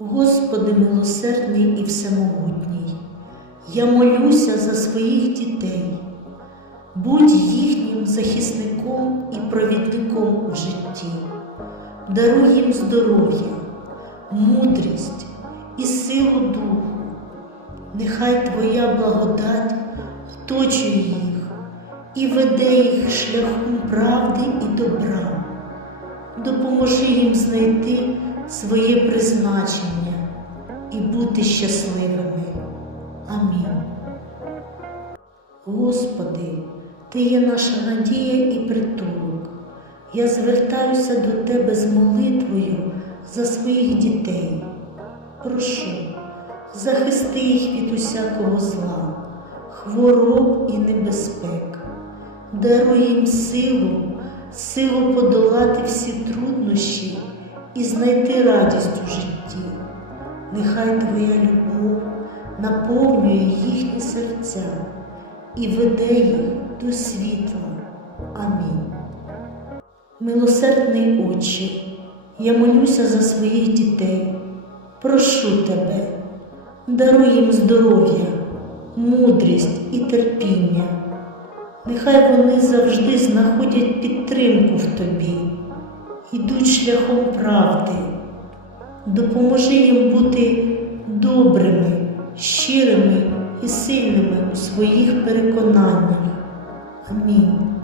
Господи милосердний і всемогутній, я молюся за своїх дітей, будь їхнім захисником і провідником у житті, даруй їм здоров'я, мудрість і силу духу. Нехай Твоя благодать оточує їх і веде їх шляхом правди і добра. Допоможи їм знайти своє призначення і бути щасливими. Амінь. Господи, Ти є наша надія і притулок. Я звертаюся до Тебе з молитвою за своїх дітей. Прошу, захисти їх від усякого зла, хвороб і небезпек. Даруй їм силу, силу подолати всі труднощі і знайти радість у житті. Нехай Твоя любов наповнює їхні серця і веде їх до світла. Амінь. Милосердний Отче, я молюся за своїх дітей. Прошу тебе, даруй їм здоров'я, мудрість і терпіння. Нехай вони завжди знаходять підтримку в тобі, йдуть шляхом правди. Допоможи їм бути добрими, щирими і сильними у своїх переконаннях. Амінь.